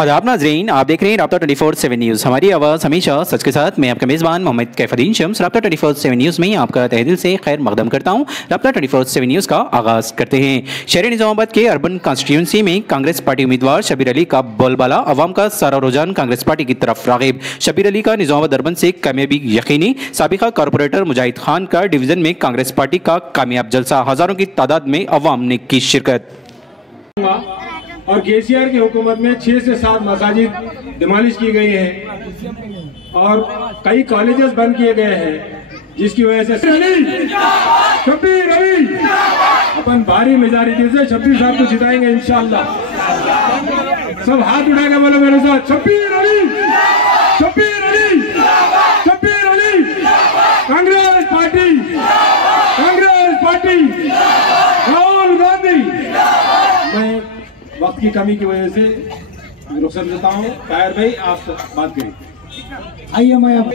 आदाब नाज़रीन, आप देख रहे हैं राब्ता 24/7 न्यूज़। हमारी आवाज़ हमेशा सच के साथ। मैं आपका मेज़बान मोहम्मद कैफुद्दीन शम्स राब्ता 24/7 न्यूज़ में आपका तहे दिल से खैर मकदम करता हूँ। राब्ता 24/7 न्यूज़ का आगाज़ करते हैं। शहर निज़ामाबाद के अर्बन कॉन्स्टिट्यूंसी में कांग्रेस पार्टी उम्मीदवार शब्बीर अली का बोलबाला, अवाम का सारा रुझान कांग्रेस पार्टी की तरफ राग़िब। शब्बीर अली का निज़ामाबाद अर्बन से कामयाबी यकीनी। साबिक़ा कॉरपोरेटर मुजाहिद खान का डिवीज़न में कांग्रेस पार्टी का कामयाब जलसा, हज़ारों की तादाद में अवाम ने की शिरकत। और केसीआर की हुकूमत में 6 से 7 मसाजिद डिमोलिश की गई हैं और कई कॉलेजेस बंद किए गए हैं, जिसकी वजह से शब्बीर अली अपन भारी मेजॉरिटी से शब्बीर साहब को जिताएंगे इंशाअल्लाह। सब हाथ उठा के बोलो मेरे साथ, शब्बीर अली, शब्बीर अली, शब्बीर अली। Congress party, Congress party, Rahul Gandhi. मैं वक्त की कमी की वजह से रुखसत लेता हूँ। ताहिर भाई आप बात करें। आइए मैं आज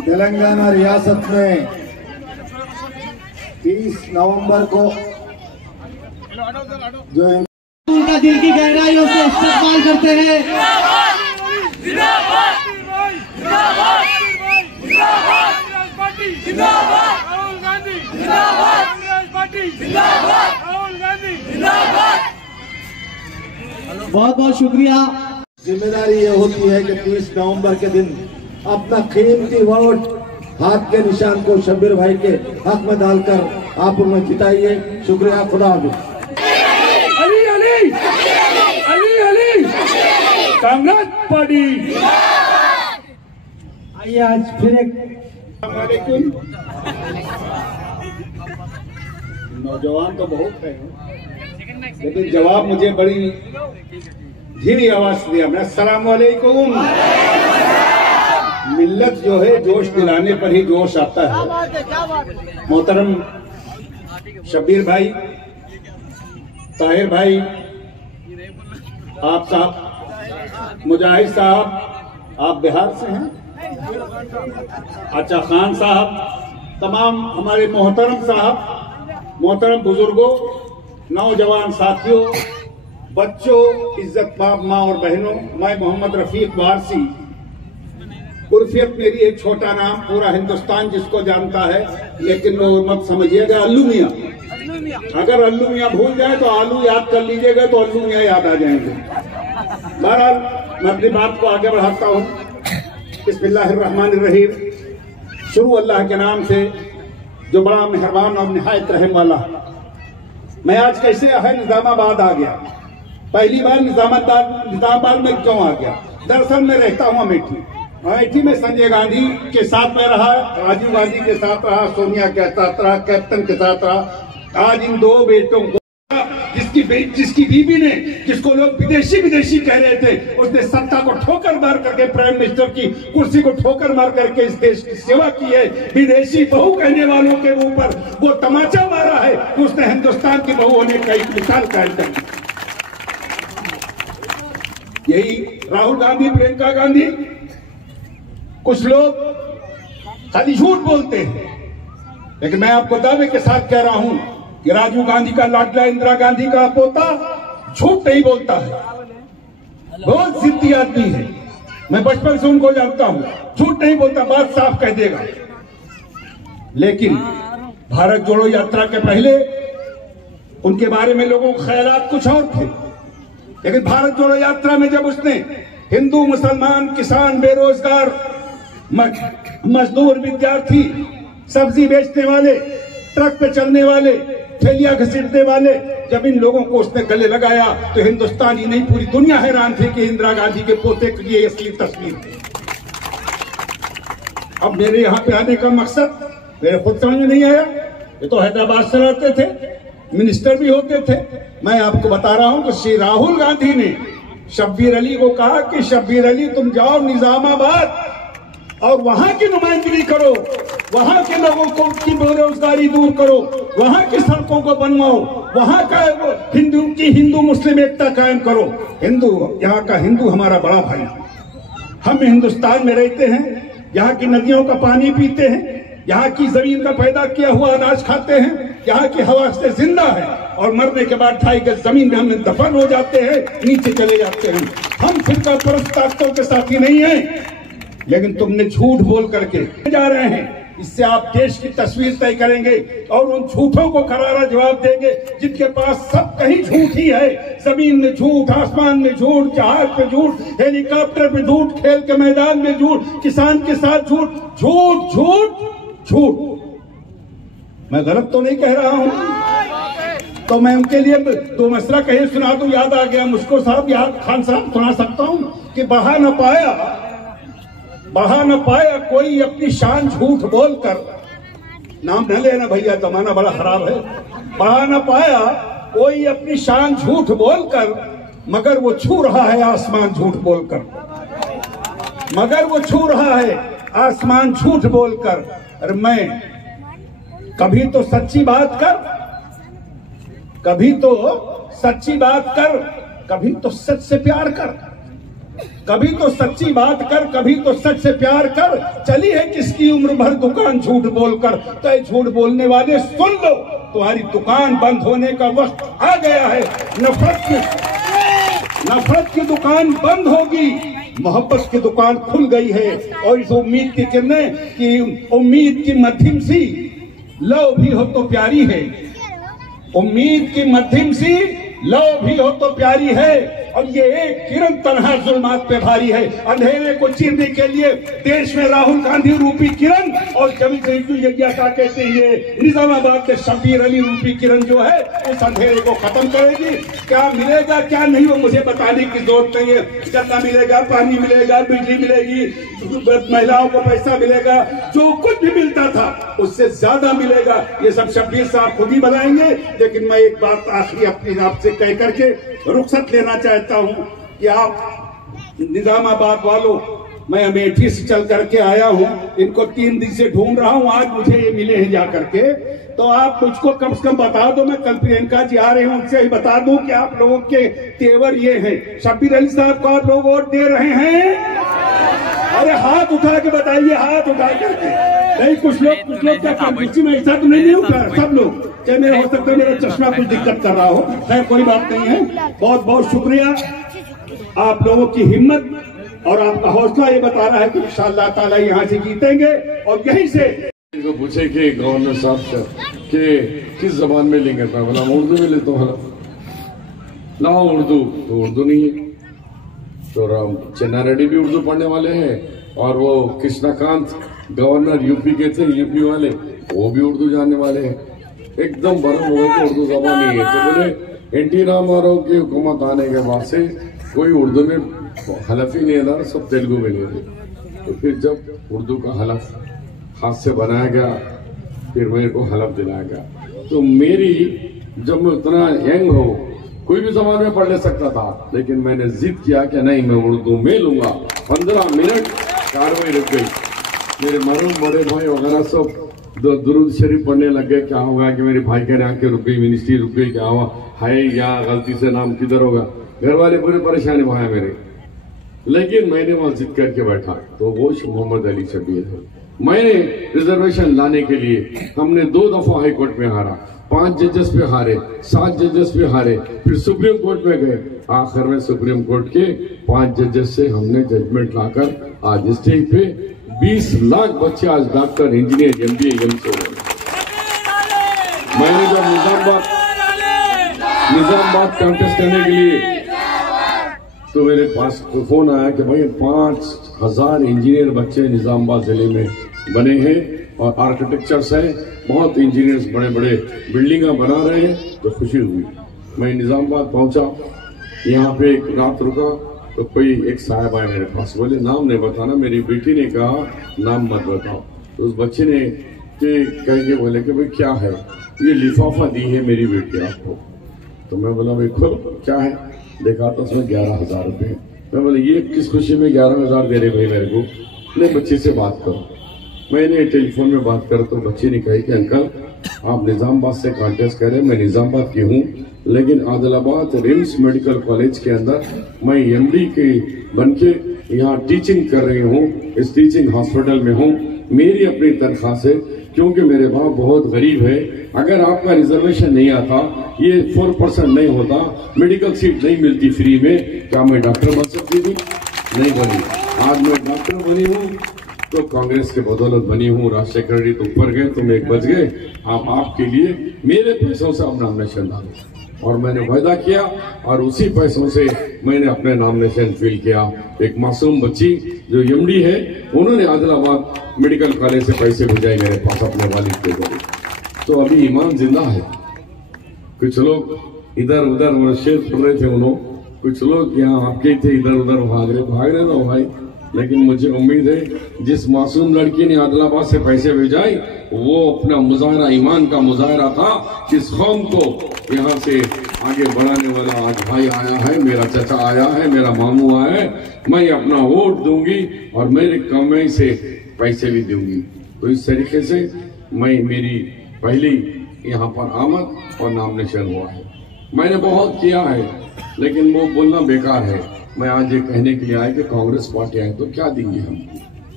तेलंगाना रियासत में 30 नवंबर को जो उनका दिल की गहराइयों से इस्तेमाल करते हैं। बहुत बहुत शुक्रिया। जिम्मेदारी ये होती है कि 30 नवंबर के दिन अपना कीमती वोट हाथ के निशान को शब्बीर भाई के हक में डालकर आप उन्हें जिताइए। शुक्रिया, खुदा हाफिज़। अली अली अली अली कांग्रेस पार्टी। आइए आज फिर एक नौजवान तो बहुत है, लेकिन जवाब मुझे बड़ी धीमी आवाज से दिया। मैं अस्सलाम वालेकुम। मिल्लत जो है जोश दिलाने पर ही जोश आता है। मोहतरम शब्बीर भाई, ताहिर भाई, आप साहब, मुजाहिद साहब, आप बिहार से हैं, अच्छा खान साहब, तमाम हमारे मोहतरम साहब, मोहतरम बुजुर्गों, नौजवान साथियों, बच्चों, इज्जत बाप माँ और बहनों, मैं मोहम्मद रफीक वारसी, उर्फियत मेरी एक छोटा नाम, पूरा हिंदुस्तान जिसको जानता है, लेकिन वो मत समझिएगा अल्लू मियाँ। अगर अल्लू मियाँ भूल जाए तो आलू याद कर लीजिएगा, तो अल्लू मियाँ याद आ जाएंगे। बहरहाल मैं अपनी बात को आगे बढ़ाता हूँ। बिस्मिल्लाहिर्रहमानिर्रहीम। शुरू अल्लाह के नाम से जो बड़ा मेहरबान और निहायत रहम वाला। मैं आज कैसे है निजामाबाद आ गया। पहली बार निजामाबाद में क्यों आ गया? दरअसल मैं रहता हूँ अमेठी में संजय गांधी के साथ में रहा, राजीव गांधी के साथ रहा, सोनिया के साथ रहा, कैप्टन के साथ रहा। आज इन दो बेटों को जिसकी बीबी ने, जिसको लोग विदेशी कह रहे थे, उसने सत्ता को ठोकर मार करके प्राइम मिनिस्टर की कुर्सी को ठोकर मार करके इस देश की सेवा की है। विदेशी बहू कहने वालों के ऊपर वो तमाचा मारा है कि उसने हिंदुस्तान की बहू होने का एक मिसाल कायम कर दी। यही राहुल गांधी, प्रियंका गांधी, कुछ लोग खाली झूठ बोलते हैं, लेकिन मैं आपको दावे के साथ कह रहा हूं कि राजीव गांधी का लाडला इंदिरा गांधी का पोता झूठ नहीं बोलता है। बहुत जिद्दी आदमी है, मैं बचपन से उनको जानता हूं, झूठ नहीं बोलता, बात साफ कह देगा। लेकिन भारत जोड़ो यात्रा के पहले उनके बारे में लोगों के ख्यालात कुछ और थे, लेकिन भारत जोड़ो यात्रा में जब उसने हिंदू, मुसलमान, किसान, बेरोजगार, मजदूर, विद्यार्थी, सब्जी बेचने वाले, ट्रक पे चलने वाले, थैलियां घसीटने वाले, जब इन लोगों को उसने गले लगाया तो हिंदुस्तान ही नहीं पूरी दुनिया हैरान थी कि इंदिरा गांधी के पोते की ये असली तस्वीर थी। अब मेरे यहाँ पे आने का मकसद मेरे खुद समझ में नहीं आया। ये तो हैदराबाद से रहते थे, मिनिस्टर भी होते थे। मैं आपको बता रहा हूं कि श्री राहुल गांधी ने शब्बीर अली को कहा कि शब्बीर अली तुम जाओ निजामाबाद और वहां की नुमाइंदगी करो, वहां के लोगों को की बेरोजगारी दूर करो, वहां की सड़कों को बनवाओ, वहां का हिंदू मुस्लिम एकता कायम करो। हिंदू, यहाँ का हिंदू हमारा बड़ा भाई। हम हिंदुस्तान में रहते हैं, यहाँ की नदियों का पानी पीते हैं, यहाँ की जमीन का पैदा किया हुआ अनाज खाते हैं, यहाँ की हवा से जिंदा है, और मरने के बाद 2.5 गज जमीन में हम दफन हो जाते हैं, नीचे चले जाते हैं। हम फिरका परस्त ताकतों के साथी नहीं हैं, लेकिन तुमने झूठ बोल करके जा रहे हैं। इससे आप देश की तस्वीर तय करेंगे और उन झूठों को करारा जवाब देंगे जिनके पास सब कहीं झूठ ही है। जमीन में झूठ, आसमान में झूठ, जहाज पे झूठ, हेलीकॉप्टर पे झूठ, खेल के मैदान में झूठ, किसान के साथ झूठ, झूठ झूठ झूठ। मैं गलत तो नहीं कह रहा हूं? तो मैं उनके लिए 2 मसला कहे सुना दूं, याद आ गया मुझको साहब, याद खान साहब सुना सकता हूं कि बहा न पाया कोई अपनी शान झूठ बोलकर, नाम न लेना भैया जमाना बड़ा खराब है। बहा न पाया कोई अपनी शान झूठ बोलकर, मगर वो छू रहा है आसमान झूठ बोलकर, मगर वो छू रहा है आसमान झूठ बोलकर। अरे मैं कभी तो सच्ची बात कर, कभी तो सच्ची बात कर, कभी तो सच से प्यार कर, कभी तो सच्ची बात कर, कभी तो सच से प्यार कर। चली है किसकी उम्र भर दुकान झूठ बोलकर। तो झूठ बोलने वाले सुन लो, तुम्हारी दुकान बंद होने का वक्त आ गया है। नफरत की दुकान बंद होगी, मोहब्बत की दुकान खुल गई है। और इस उम्मीद की किरणें कि उम्मीद की मध्यम सी लो भी हो तो प्यारी है, उम्मीद की मध्यम सी लो भी हो तो प्यारी है। और ये एक किरण तन्हा जुल्मात पे भारी है। अंधेरे को चीरने के लिए देश में राहुल गांधी रूपी किरण और जमी क्या कहते हैं ये निजामाबाद के शबीर अली रूपी किरण जो है इस अंधेरे को खत्म करेगी। क्या मिलेगा क्या नहीं वो मुझे बताने की जरूरत नहीं है। जन्ना मिलेगा, पानी मिलेगा, बिजली मिलेगी, महिलाओं को पैसा मिलेगा, जो कुछ भी मिलता था उससे ज्यादा मिलेगा। ये सब शबीर साहब खुद ही बनाएंगे। लेकिन मैं एक बात आखिरी अपने आपसे कह करके रुखसत लेना चाहता हूं कि आप निजामाबाद वालों, मैं अमेठी से चल करके आया हूं, इनको 3 दिन से ढूंढ रहा हूं, आज मुझे ये मिले हैं जा करके। तो आप मुझको कम से कम बता दो, मैं कल प्रियंका जी आ रहे हैं उनसे ही बता दूं कि आप लोगों के तेवर ये हैं। शब्बीर अली साहब को आप लोग वोट दे रहे हैं? अरे हाथ उठा के बताइए, हाथ उठा करके। नहीं कुछ लोग क्या कुर्सी में ऐसा तो नहीं उठा, सब लोग। चाहे मेरा हो सकता है मेरा चश्मा कुछ दिक्कत कर रहा हो, खैर कोई बात नहीं है। बहुत बहुत शुक्रिया आप लोगों की हिम्मत और आपका हौसला ये बता रहा है कि इंशाअल्लाह ताला यहाँ से जीतेंगे। और यहीं से इनको पूछे कि गवर्नर साहब से कि किस जबान में लेंगे, मैं बोला उर्दू में लेता हूँ। लाओ उर्दू, तो उर्दू नहीं है। तो चन्ना रेड्डी भी उर्दू पढ़ने वाले हैं और वो कृष्णाकांत गवर्नर यूपी के थे, यूपी वाले, वो भी उर्दू जानने वाले हैं। एकदम बरम हो गए उर्दू जबान नहीं है। तो बोले एनटी रामाराव की हुकूमत आने के बाद से कोई उर्दू में हलफ ही नहीं था, सब तेलुगु में नहीं थे। तो फिर जब उर्दू का हलफ हाथ से बनाया गया, फिर मेरे को हलफ दिलाया गया। तो मेरी जब मैं उतना यंग हो, कोई भी जबान में पढ़ ले सकता था, लेकिन मैंने जिद किया कि नहीं मैं उर्दू में लूंगा। 15 मिनट कार्रवाई रुक गई। मेरे मरूम बड़े भाई वगैरह सब दुरूद शरीफ पढ़ने लग गए। क्या होगा कि मेरे भाई कह रहे आके रुक गई, मिनिस्ट्री रुक गई, क्या हुआ है या गलती से नाम किधर होगा। घर वाले पूरे परेशानी भाई मेरे, लेकिन मैंने वहां जिद करके बैठा। तो वो मोहम्मद अली शबीर है। मैंने रिजर्वेशन लाने के लिए हमने 2 दफा हाई कोर्ट में हारा, 5 जजेस पे हारे, 7 जजेस पे हारे, फिर सुप्रीम कोर्ट में गए। आखिर में सुप्रीम कोर्ट के 5 जजेस से हमने जजमेंट लाकर आज स्टेज पे 20 लाख बच्चे आज डॉक्टर, इंजीनियर, एमबीए, एमसी हो गए। मैंने जब निजामाबाद कंटेस्ट करने के लिए, तो मेरे पास तो फोन आया कि भाई 5000 इंजीनियर बच्चे निजामाबाद जिले में बने हैं और आर्किटेक्चर्स हैं, बहुत इंजीनियर्स बड़े बड़े बिल्डिंगें बना रहे हैं। तो खुशी हुई। मैं निजामाबाद पहुंचा, यहाँ पे एक रात रुका, तो कोई एक साहब आए मेरे पास, बोले नाम नहीं बताना। मेरी बेटी ने कहा नाम मत बताओ। तो उस बच्चे ने कह के बोले कि भाई क्या है, ये लिफाफा दी है मेरी बेटी आपको। तो मैं बोला भाई खोलो क्या है। देखा तो उसमें 11,000 रुपये। मैं बोला ये किस खुशी में 11,000 दे रहे भाई मेरे को। नहीं बच्चे से बात करो। मैंने टेलीफोन में बात कर तो बच्चे ने कही कि अंकल आप निजामाबाद से कॉन्टेस्ट कर रहे हैं, मैं निजामाबाद की हूँ, लेकिन आदिलाबाद रिम्स मेडिकल कॉलेज के अंदर मैं एमडी के बनके यहाँ टीचिंग कर रही हूँ, इस टीचिंग हॉस्पिटल में हूँ। मेरी अपनी तनख्वाह से, क्योंकि मेरे बाप बहुत गरीब है। अगर आपका रिजर्वेशन नहीं आता, ये 4% नहीं होता, मेडिकल सीट नहीं मिलती फ्री में, क्या मैं डॉक्टर बन सकती थी? नहीं बनी। आज मैं डॉक्टर बनी हूँ तो कांग्रेस के बदौलत बनी हूँ। राज सेक्रेटरी तो ऊपर गए, तुम एक बच गए। आप आपके लिए मेरे पैसों से अब नामिनेशन डाले और मैंने वायदा किया और उसी पैसों से मैंने अपने नामिनेशन फिल किया। एक मासूम बच्ची जो एमडी है, उन्होंने आदिलाबाद मेडिकल कॉलेज से पैसे भेजाए मेरे पास अपने वालिद के जरिए। तो अभी ईमान जिंदा है। कुछ लोग इधर उधर शेर पड़ रहे थे, उन्होंने कुछ लोग यहाँ आपके थे, इधर उधर भाग रहे ना भाई। लेकिन मुझे उम्मीद है जिस मासूम लड़की ने आदिलाबाद से पैसे भेजाए, वो अपना मुजाहरा, ईमान का मुजाहरा था। इस कौम को यहाँ से आगे बढ़ाने वाला आज भाई आया है, मेरा चचा आया है, मेरा मामू आया है। मैं अपना वोट दूंगी और मेरे कमाई से पैसे भी दूंगी। तो इस तरीके से मेरी पहली यहाँ पर आमद और नामिनेशन हुआ है। मैंने बहुत किया है, लेकिन वो बोलना बेकार है। मैं आज ये कहने के लिए आया कि कांग्रेस पार्टी आए तो क्या देंगे हम।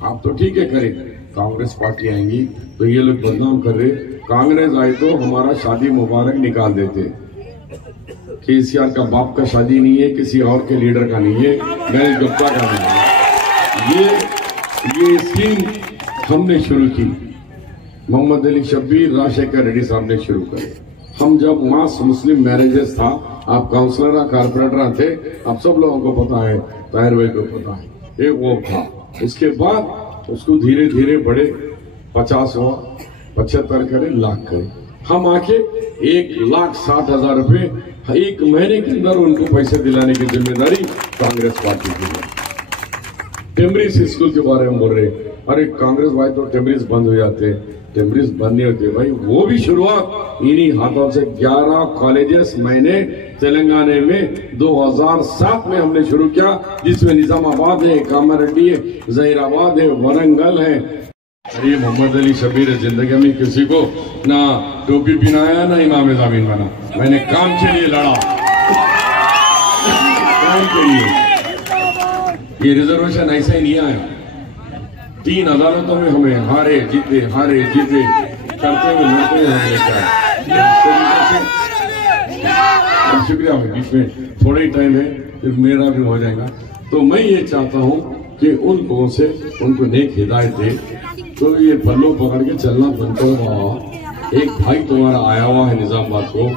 आप तो ठीक है करें, कांग्रेस पार्टी आएंगी तो ये लोग बदनाम कर रहे। कांग्रेस आए तो हमारा शादी मुबारक निकाल देते। केसीआर का बाप का शादी नहीं है, किसी और के लीडर का नहीं है, गणेश गुप्ता का नहीं है। ये स्कीम हमने शुरू की, मोहम्मद अली शब्बीर, राजशेखर रेड्डी साहब ने शुरू करी। हम जब मास मुस्लिम मैरिजेस था, आप काउंसलर कारपोरेटर थे, आप सब लोगों को पता है, ताहिर भाई को पता है, एक वो था। उसके बाद उसको धीरे धीरे बड़े 50 हुआ, 75 करे, लाख करे। हम आके 1,60,000 रुपए एक महीने के अंदर उनको पैसे दिलाने की जिम्मेदारी कांग्रेस पार्टी की है। टेम्ब्रिज स्कूल के बारे में बोल रहे, अरे कांग्रेस भाई तो टेम्ब्रिज बंद हो जाते। टेम्ब्रिज बंद नहीं होते भाई, वो भी शुरुआत इन्हीं हाथों से। 11 कॉलेजेस मैंने तेलंगाना में 2007 में हमने शुरू किया, जिसमें निजामाबाद है, कामारेड्डी है, जहीराबाद है, वरंगल है। अरे मोहम्मद अली शब्बीर जिंदगी में किसी को ना टोपी पहनाया ना इमाम ज़मीन बना। मैंने काम के लिए लड़ा, काम के लिए। ये रिजर्वेशन ऐसा ही नहीं आया। 3 अदालतों में हमें हारे जीते करते हुए लड़ते हुए हम लेकर आए। शुक्रिया। बीच में थोड़ा ही टाइम है, फिर मेरा भी हो जाएगा। तो मैं ये चाहता हूँ कि उन लोगों से उनको नेक हिदायत दे, तो ये पल्लों पकड़ के चलना बंद करो। बाबा, एक भाई तुम्हारा आया हुआ है निजामाबाद को,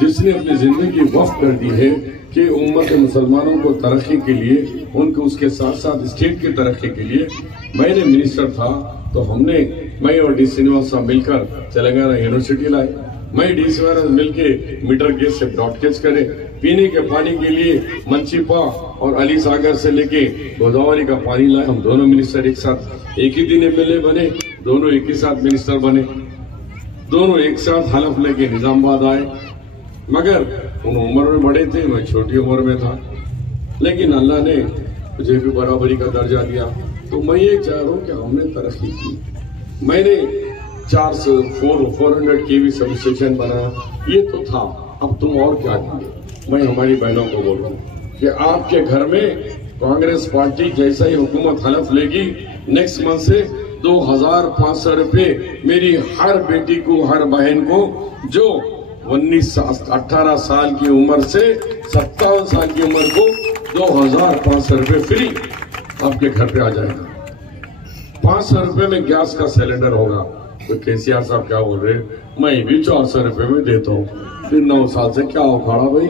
जिसने अपनी जिंदगी वक्फ कर दी है कि उम्मत मुसलमानों को तरक्की के लिए, उनको उसके साथ साथ स्टेट की तरक्की के लिए। मैंने मिनिस्टर था तो हमने, मैं और डी श्रीनिवास साहब मिलकर तेलंगाना यूनिवर्सिटी लाए। मैं डी श्रीनिवास मिलके मीटर गेज से ब्रॉडकास्ट करे, पीने के पानी के लिए मंचीपा और अली सागर से लेके गोदावरी का पानी लाए। हम दोनों मिनिस्टर एक साथ, एक ही दिन एमएलए बने, दोनों एक ही साथ मिनिस्टर बने, दोनों एक साथ हलफ लेके निजामाबाद आए। मगर उन उम्र में बड़े थे, मैं छोटी उम्र में था, लेकिन अल्लाह ने मुझे भी बराबरी का दर्जा दिया। तो मैं ये चाह रहा हूँ कि हमने तरक्की की। मैंने 400 केवी सब स्टेशन बनाया, ये तो था। अब तुम और क्या देंगे। मैं हमारी बहनों को बोल रहा हूँ कि आपके घर में कांग्रेस पार्टी जैसा ही हुकूमत हलफ लेगी, नेक्स्ट मंथ से 2,500 रुपए मेरी हर बेटी को, हर बहन को, जो 18 साल की उम्र से 57 साल की उम्र को 2,500 रुपए फ्री आपके घर पे आ जाएगा। 500 रुपए में गैस का सिलेंडर होगा। तो केसीआर साहब क्या बोल रहे, मैं भी 400 रुपए में देता हूँ। फिर 9 साल से क्या उखाड़ा भाई,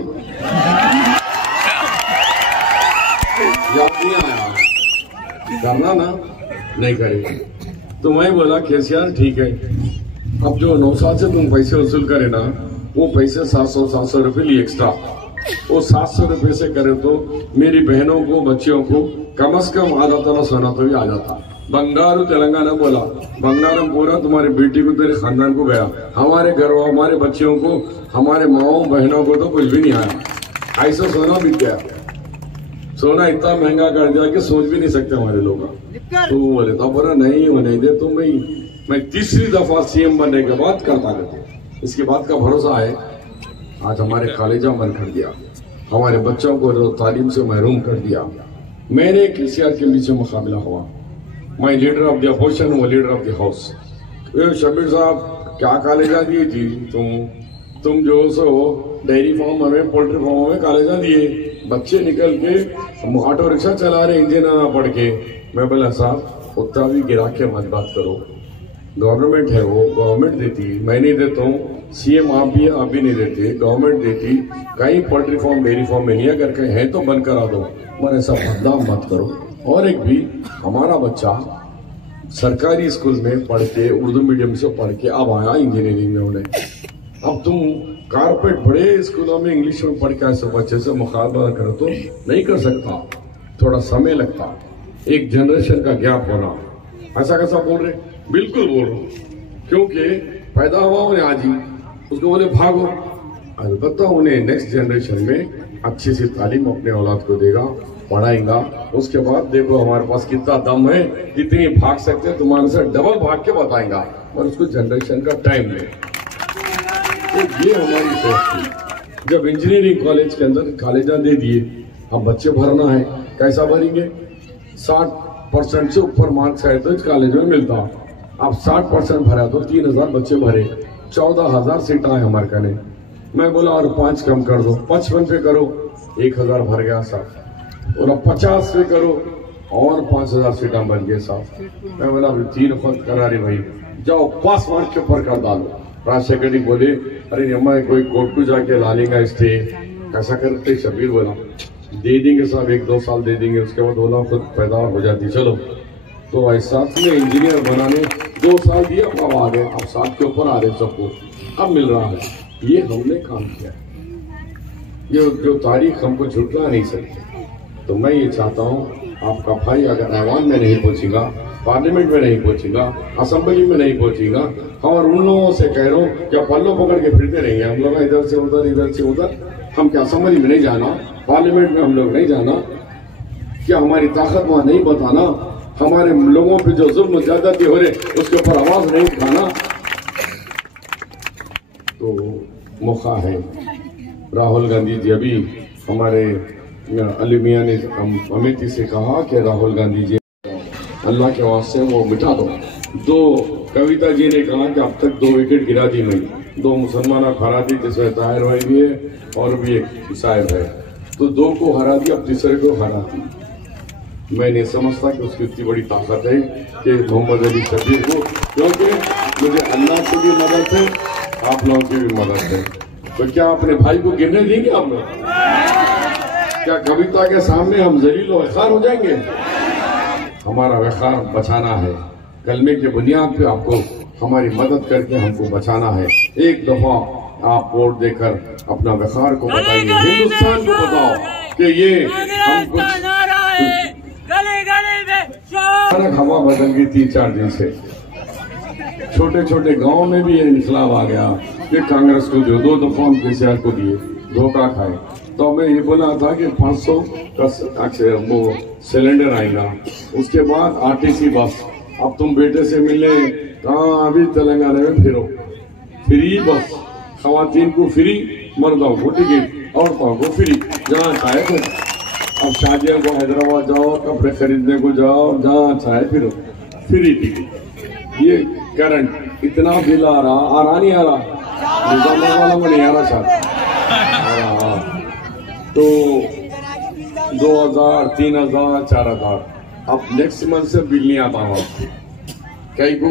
याद नहीं आया, करना ना, नहीं करेगा। तो मैं बोला केसीआर ठीक है, अब जो 9 साल से तुम पैसे वसूल करे ना, वो पैसे 700 रुपए लिए एक्स्ट्रा, वो 700 रुपए से करे तो मेरी बहनों को, बच्चियों को कम से कम आधा तोला सोना तो भी आ जाता। बंगारू तेलंगाना बोला, बंगारू पूरा तुम्हारी बेटी को, तेरे खानदान को गया, हमारे घर, हमारे बच्चियों को, हमारे माओ बहनों को तो कुछ भी नहीं आया। ऐसा सोना बिक गया। सोना इतना महंगा कर दिया कि सोच भी नहीं सकते हमारे लोग। तो वो बोले तो बोला नहीं होने दे, तो मैं तीसरी दफा सीएम बनने के बाद करता करते, इसके बाद का भरोसा है। आज हमारे कॉलेजा बंद कर दिया, हमारे बच्चों को तालीम से महरूम कर दिया। मैंने केसीआर के बीच मुकाबला हुआ, मैं लीडर ऑफ द अपोजिशन, वो leader of the house. Shabbir साहब क्या कॉलेजा दिए जी तुम जो सो डेयरी फार्म में, पोल्ट्री फार्म में कॉलेजा दिए, बच्चे निकल के ऑटो रिक्शा चला रहे इंजीनियर ना पढ़ के। मैं बोला साहब उतना भी गिरा के मत बात करो, गवर्नमेंट है वो, गवर्नमेंट देती, मैं नहीं देता हूँ, सीएम आप भी नहीं देते, गवर्नमेंट देती। कहीं पोल्ट्री फार्म डेयरी फार्म में नहीं अगर कहीं है तो बंद करा दो, मगर ऐसा बदनाम मत करो। और एक भी हमारा बच्चा सरकारी स्कूल में पढ़ के, उर्दू मीडियम से पढ़ के अब आया इंजीनियरिंग में उन्हें। अब तुम कारपेट बड़े स्कूलों में इंग्लिश में पढ़ के ऐसे बच्चे से मुकाबला करो तो नहीं कर सकता, थोड़ा समय लगता, एक जनरेशन का गैप होना। ऐसा कैसा बोल रहे? बिल्कुल बोल रहा हूँ, क्योंकि पैदा हुआ उन्हें आज ही, उसको बोले भागो। अलबत्ता उन्हें नेक्स्ट जनरेशन में अच्छी सी तालीम अपने औलाद को देगा, पढ़ाएगा, उसके बाद देखो हमारे पास कितना दम है, जितनी भाग सकते हैं तुम्हारे से डबल भाग के बताएगा, और उसको जनरेशन का टाइम दे। तो ये हमारी सोच थी। जब इंजीनियरिंग कॉलेज के अंदर कॉलेजा दे दिए, अब बच्चे भरना है, कैसा भरेंगे? 60% से ऊपर मार्क्स आए तो इस कॉलेज में मिलता। अब 60% भरा तो 3000 बच्चे भरे, 14,000 सीट आए हमारे कने। मैं बोला और 5 कम कर दो, 55 पे करो, 1000 भर गया साहब। और अब 50 पे करो और 5000 सीटा बन गए साहब। मैं बोला अभी 3 वक्त करा रही भाई, जाओ पास मार्क के ऊपर कर डालो। राज सेक्रेटरी बोले अरे अम्मा कोई कोर्ट को जाके ला लेगा स्टे, कैसा करते? शबीर बोला दे देंगे साहब, 1-2 साल दे देंगे, उसके बाद ओला खुद पैदा हो जाती। चलो तो ऐसा इंजीनियर बनाने 2 साल दिए, अब आ गए, अब 7 के ऊपर आ रहे सबको, अब मिल रहा है। ये हमने काम किया, ये जो तारीख हमको झुटला नहीं सकती। तो मैं ये चाहता हूँ आपका भाई अगर ऐवान में नहीं पहुंचेगा, पार्लियामेंट में नहीं पहुंचेगा, असेंबली में नहीं पहुंचेगा, और उन लोगों से कह रहा हूँ क्या पल्लो पकड़ के फिरते रहेंगे हम लोग इधर से उधर, इधर से उधर? हम क्या असेंबली में नहीं जाना, पार्लियामेंट में हम लोग नहीं जाना? क्या हमारी ताकत वहां नहीं बताना? हमारे लोगों पे जो जुल्म ज्यादती हो रहे उसके ऊपर आवाज नहीं उठाना? तो मौका है। राहुल गांधी जी, अभी हमारे अली मियां ने अमेठी से कहा कि राहुल गांधी जी अल्लाह के वास्ते वो मिटा दो। कविता जी ने कहा कि अब तक 2 विकेट गिरा दी मैं, 2 मुसलमान हरा दी, जिसमें ताहिर भाई भी है और भी एक साहिब है, तो 2 को हरा दिया, अब तीसरे को हरा दी। मैं नहीं समझता कि उसकी इतनी बड़ी ताकत है कि मोहम्मद अली शबीर को, क्योंकि मुझे अल्लाह की भी मदद है, आप लोगों की भी मदद है। तो क्या अपने भाई को गिरने देंगे हम लोग? क्या कविता के सामने हम जलील और वखार हो जाएंगे? हमारा वखार बचाना है, कलमे के बुनियाद पे आपको हमारी मदद करके हमको बचाना है। एक दफा आप वोट देकर अपना वखार को बताइए, हिंदुस्तान को बताओ कि ये हम कुछ हवा बदल गई 3-4 दिन से। छोटे छोटे गांव में भी ये इंकलाब आ गया कि कांग्रेस को जो 2 दफा हम केसीआर को दिए, धोखा खाए। तो मैं ये बोला था कि 500 का वो सिलेंडर आएगा, उसके बाद आरटीसी बस। अब तुम बेटे से मिलने कहाँ अभी तेलंगाना में फिरो, फ्री बस, खवातीन को फ्री, मर्दों को टिकट, औरतों को फ्री, जहाँ चाहे फिर। अब शादियों को हैदराबाद जाओ, कपड़े खरीदने को जाओ, जहाँ चाहे फिरो, फ्री टिकट। ये करंट इतना बिल आ रहा नहीं आ रहा, वाला में नहीं आ रहा साहब। तो 2000, 3000, 4000, अब नेक्स्ट मंथ से बिल नहीं आता हुआ। कई को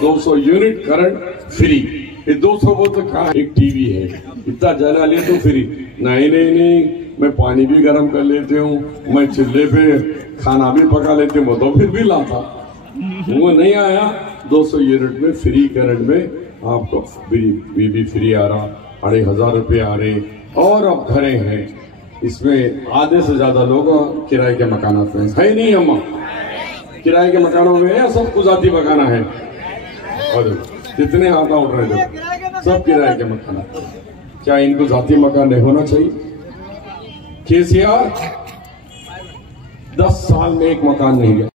200 यूनिट करंट फ्री। ये 200 को तो क्या, एक टीवी है, इतना जला ले तो फ्री। नहीं, मैं पानी भी गर्म कर लेती हूँ, मैं चूल्हे पे खाना भी पका लेती हूँ, तो फिर बिल आता। वो नहीं आया, 200 यूनिट में फ्री करंट में आपको भी फ्री आ रहा, 2500 रुपये आ रहे। और अब घरें हैं, इसमें आधे से ज्यादा लोग किराए के मकानात में है नहीं। अम्मा किराए के मकानों में है, सब गुजाती मकाना है, और कितने हाथा उठ रहे थे, सब किराए के मकान। क्या इनको जाती मकान नहीं होना चाहिए? केसीआर 10 साल में एक मकान नहीं गया।